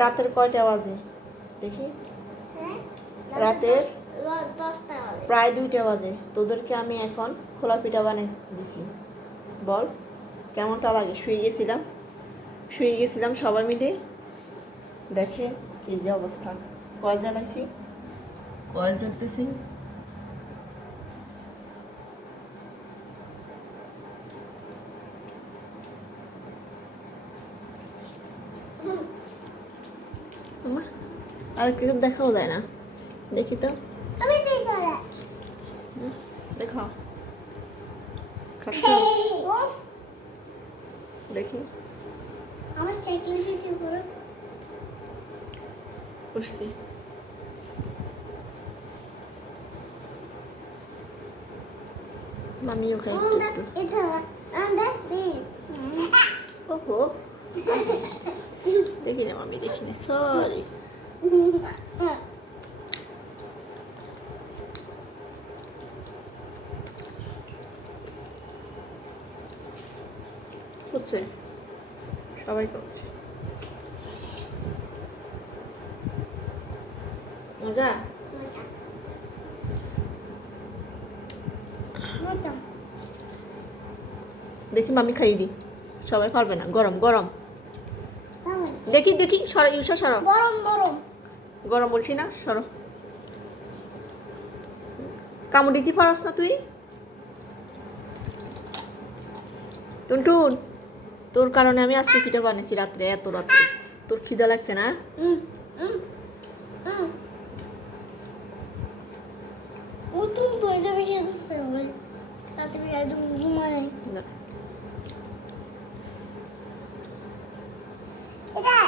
রাতের কয়টা বাজে দেখি? রাতের প্রায় 2টা বাজে। তোদেরকে আমি এখন খোলা পিঠা বানিয়ে দিছি। বল কেমনটা লাগে? শুয়ে গেছিলাম সবাই মিলে। দেখে এই যে অবস্থা। Coil জ্বালাইছি, coil জ্বলতেছি। আর কিছু দেখাও যায় না। দেখি তো, দেখো খাচ্ছ? দেখি আমার সাইকেল দিতে পুরো উঠছি। মামিও খাই একটু। ওহো দেখি না মামি, দেখি না, সরি। হচ্ছে, সবাই করছে। মজা? দেখি মামি খাইয়ে দিই। সবাই পারবে না, গরম গরম। দেখি দেখি, সরো ইউসা, সরো। গরম গরম গরম বলছি না, সরো। কামড় দিতে পারস না তুই? টুনটুন, তোর কারণে আমি আজকে পিঠা বানিয়েছি রাত্রে, এত রাত্রে। তোর খিদা লাগছে না? তুমি তো এটা বেশি তাতে একদম ঘুমায় না। এটা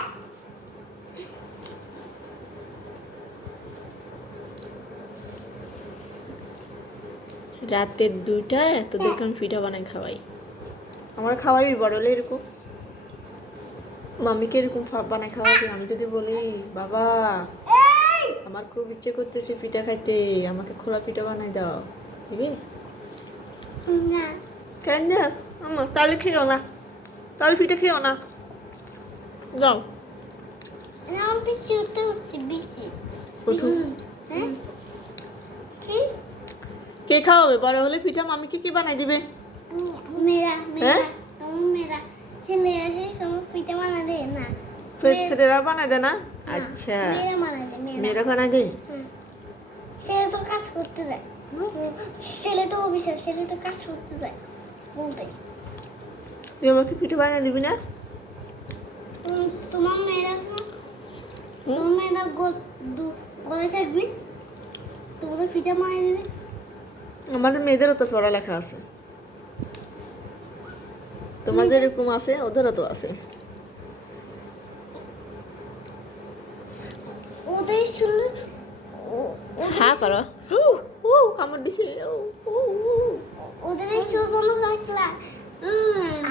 রাতের 2টায় তোদেরকে আমি পিঠা বানাই খাওয়াই। আমার খাওয়াবি বড় হলে এরকম? মামিকে এরকম বানাই খাওয়াবি? আমি যদি বলি বাবা আমার খুব ইচ্ছে করতেছে পিঠা খাইতে, আমাকে খোলা পিঠা বানাই দাও, দিবি? না কেন না? আমার তাহলে খেয়েও না, তাহলে পিঠা খেয়েও না, যাও। আমার বেশি উঠতে হচ্ছে বেশি উঠু। হ্যাঁ কি কে খাওয়াবে বড় হলে পিঠা? মামিকে কে বানাই দিবে? মেরা মেরা হ্যাঁ? তোমার মেরা ছেলে আছে তোমার পিঠে বানা দে না ছেলেরা বানাই দে না? আচ্ছা, মেরা বানা দে মেয়েরা বানাই দে। ছেলে তো কাজ করতে যায়, ছেলে তো অফিসার, ছেলে তো কাজ করতে যায় বলতে। তুই আমাকে পিঠা বানিয়ে দিবি না? তোমার মেয়েরা আছে না, তোমার মেয়েরা গলে থাকবে, তোমাদের পিঠে বানিয়ে দেবে। আমাদের মেয়েদেরও তো পড়ালেখা আছে, তোমার যেরকম আছে ওদেরও তো আছে। ওদের শুনলে হ্যাঁ করো। ও কামড় দিছে। ওদের স্কুল বন্ধ থাকলে,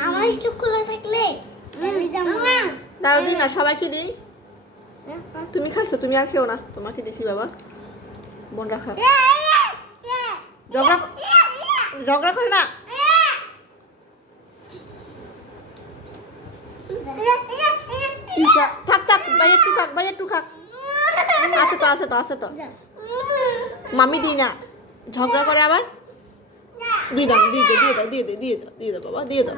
আমার স্কুল খোলা থাকলে তারও দিই না, সবাইকে দিই। তুমি খাইছো? তুমি আর খেও না, তোমাকে দিছি বাবা। বোন রাখা, ঝগড়া ঝগড়া করে না। থাক থাক, বাইরে টু খাক, বাইরে টু খাক। আছে তো, আছে তো, আছে তো। মামি দিই না, ঝগড়া করে আবার। দিয়ে দাও, দিয়ে দাও, দিয়ে দাও, দিয়ে দাও, দিয়ে দাও, দিয়ে দাও বাবা, দিয়ে দাও।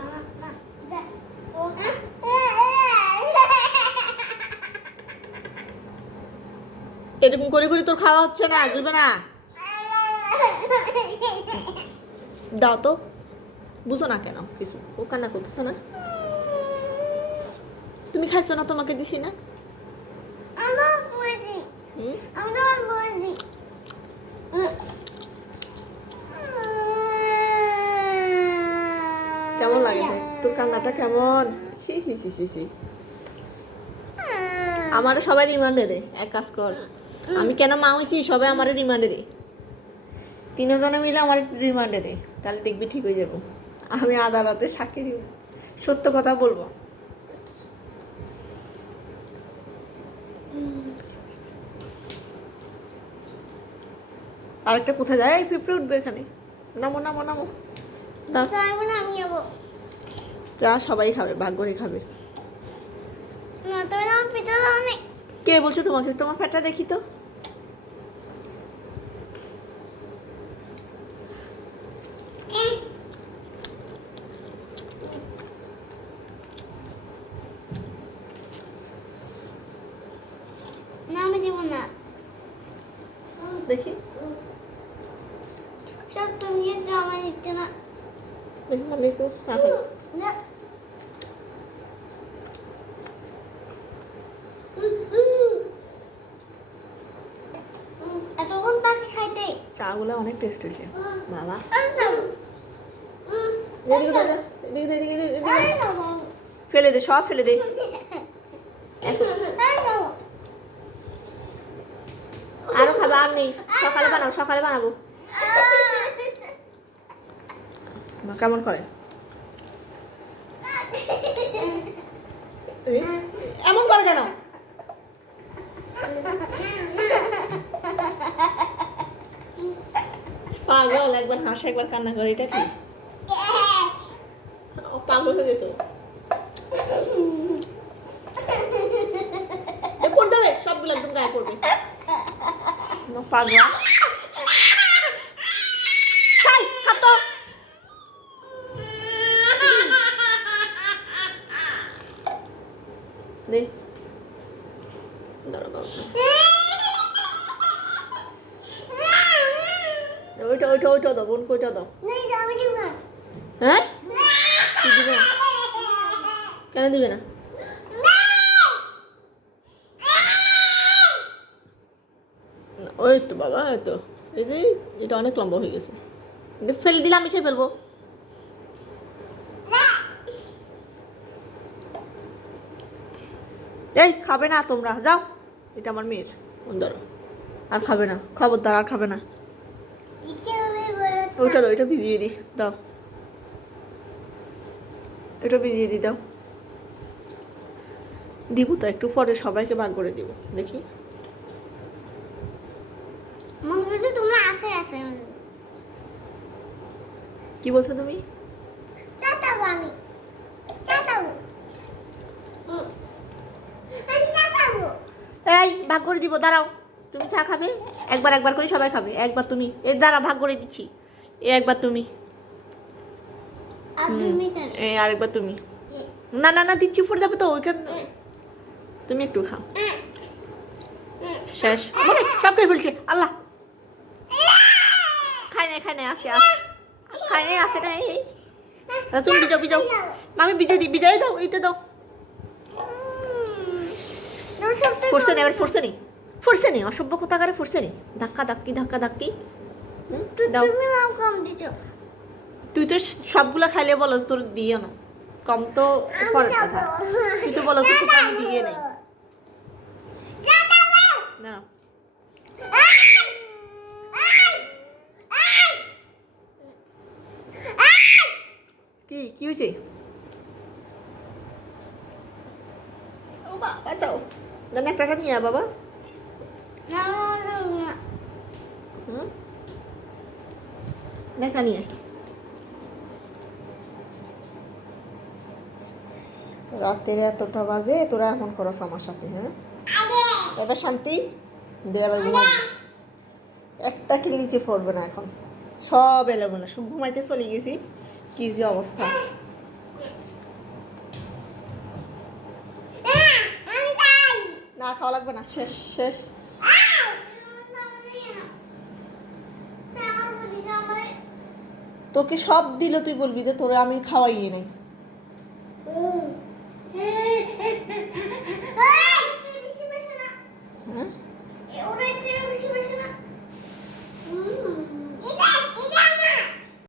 এরকম করে করে তোর খাওয়া হচ্ছে না, বুঝবে না? দাও তো, বুঝো না কেন কিছু? ও কান্না করতেছে না? তুমি খাইছো না? তোমাকে দিছি না? কেমন লাগে দেখ তোর কান্নাটা কেমন? সি সি সি সি সি। আমার সবাই রিমান্ডে দে, এক কাজ কর। আমি কেন মা হয়েছি, সবাই আমার রিমান্ডে দে। 3 জনে মিলে আমার রিমান্ডে দে, তাহলে দেখবি ঠিক হয়ে যাবো। আমি আদালতে সাক্ষী দিব, সত্য কথা বলবো। আরেকটা কোথায় যায়? এই পিঁপড়ে উঠবে এখানে। নামো নামো নামো। আমি যাবো চা সবাই খাবে, ভাগ করে খাবে। না, তুমি আমার চলো অনেক কে বলছো তোমাকে? তোমার ফ্যাটটা দেখি তো। না আমি দেবো না দেখি সব তুমি জামা দিতে না দেখি আমি একটু রাখো। না এতক্ষণ তাকে খাইতে চাগুলো অনেক টেস্ট হয়েছে বাবা। ফেলে দে, সব ফেলে দে। আরো খাবো, আর নেই। সকালে বানাবো, সকালে বানাবো। কেমন করে এমন করে কেন? পাগল, একবার হাসে একবার কান্না করে, এটা কি? ও পাগল হয়ে গেছো। পড়ে যাবে সবগুলো, একদম গায়ে পড়বে। পাগল ছাত্র দে, দাঁড়া বাবা। ওইটা ওইটা ওইটা দাও, বোন কইটা দাও। হ্যাঁ কি দিবে না? কেন দিবে না? ওই তো বাবা, ওই তো, এই যে এটা অনেক লম্বা হয়ে গেছে। এটা ফেলে দিলে আমি খেয়ে ফেলবো। এই খাবে না তোমরা, যাও। এটা আমার মেয়ের, ধরো। আর খাবে না, খবরদার আর খাবে না। ওইটা দাও, এটা ভিজিয়ে দি দাও, এটা ভিজিয়ে দি দাও। দিব তো একটু পরে, সবাইকে ভাগ করে দিব। দেখি তোমরা আসে আসে কি বলছো তুমি? চাটাবো আমি চাটাবো আমি চাটাবো এই ভাগ করে দিব, দাঁড়াও। তুমি চা খাবে, একবার একবার করে সবাই খাবে। একবার তুমি, এই দাঁড়া ভাগ করে দিচ্ছি। এই একবার তুমি, আর 2 মিনিট এই আরেকবার তুমি। না না না, দিচ্ছি, পড়ে যাবে তো ওইখান। তুমি একটু খাও, শেষ। আরে, সব খেয়ে ফেলছে, আল্লাহ। খাই নাই, খাই নাই, আসে আসে, খাই নাই, আসে না। এই তুমি বিজাও বিজাও, মামি বিজা দি, বিজয় দাও, এইটা দাও। ফুরছে নি, এবার ফুরছে নি, ফুরছে নি, অসভ্য কোথাকারে ফুরছে নি। ধাক্কা ধাক্কি, ধাক্কা ধাক্কি। দাও। তুমি নাম কম দিছো তুই তো সবগুলা খাইলে বলো তোর দিয়ে না, কম তো পরের কথা। তুই তো বলো তোকে আমি দিয়ে নেই। না কি কি হয়েছে? ও বাবা, যাও জান, এক টাকা নিয়ে আয় বাবা। হুম, একটা নিয়ে আয়। রাতের এতটা বাজে, তোরা এখন করস আমার সাথে? হ্যাঁ, এবার শান্তি দে, আবার ঘুমাবি। একটা কি নিচে পড়বে না এখন, সব এলোমেলো, সব ঘুমাইতে চলে গেছি। কি যে অবস্থা! না খাওয়া লাগবে না, শেষ শেষ। তোকে সব দিল, তুই বলবি যে তোরা আমি খাওয়াইয়ে নাই। হ্যাঁ